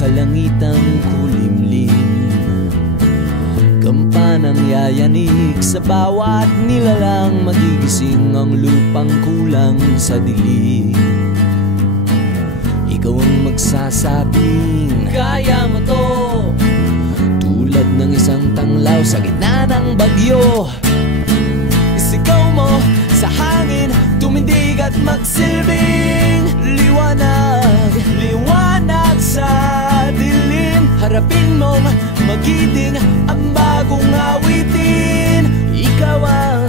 kalangitang kulimlim, kampanang yayanig sa bawat nilalang, magigising ang lupang kulang sa dilim. Ikaw ang magsasabing kaya mo to, tulad ng isang tanglaw sa gitna ng bagyo. Isigaw mo sa hangin, tumindig at magsilbing liwanag, liwanag sa dilim. Harapin mong magiting ang bagong awitin, ikaw ang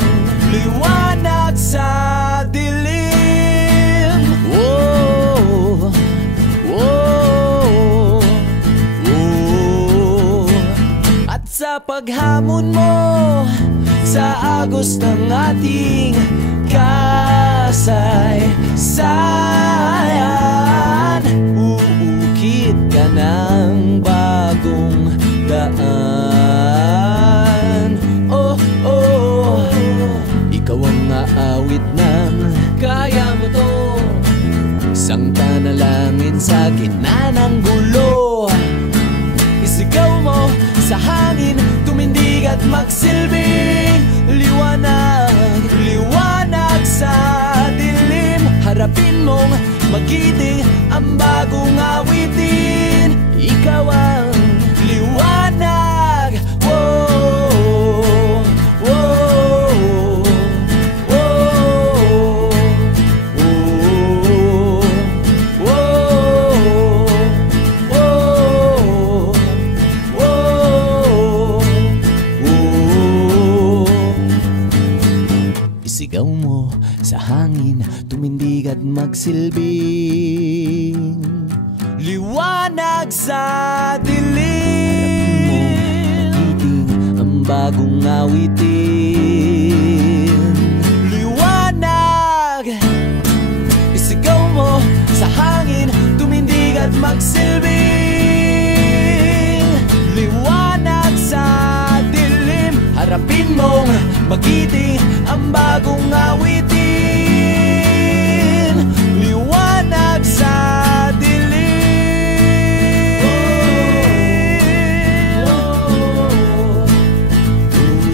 liwanag sa dilim. Oh, oh, oh. At sa paghamon mo sa agos ng ating kasaysayan, uukit ka ng bagong daan. Oh, oh, ikaw ang aawit ng kaya mo to, isang panalangin sa gitna ng gulo. Isigaw mo sa hangin, tumindig at magsilbing liwanag, liwanag sa dilim. Harapin mong magiting ang bagong awitin, ikaw ang liwanag. Whoa, whoa, whoa, whoa, whoa, whoa, whoa. Isigaw mo sa hangin, tumindig at magsilbing liwanag sa dilim. Magiting ang bagong awitin, liwanag. Isigaw mo sa hangin, tumindig at magsilbing liwanag sa dilim. Harapin mong magiting ang bagong awitin, liwanag sa dilim.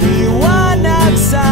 Liwanag sa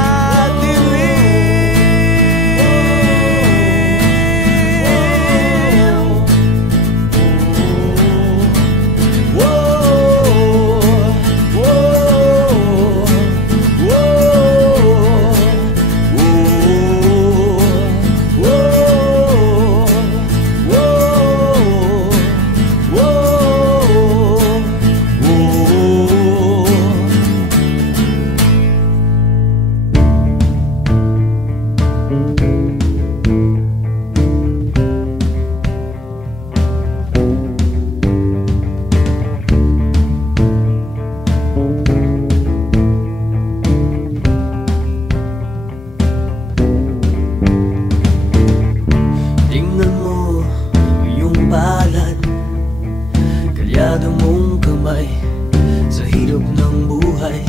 sa hirap ng buhay.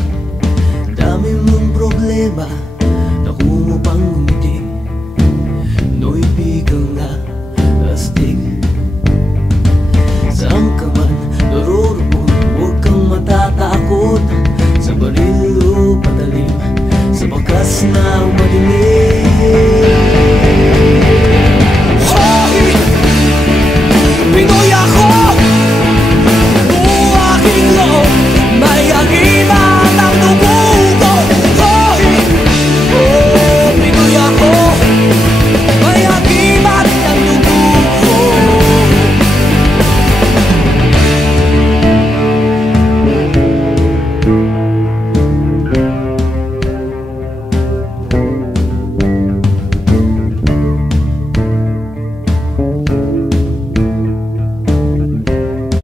Dami mong problema, naku mo pang ngumiti. No'y bigang na astig. Saan ka man naroroon, huwag kang matatakot. Sa baril o patalim, sa bakas na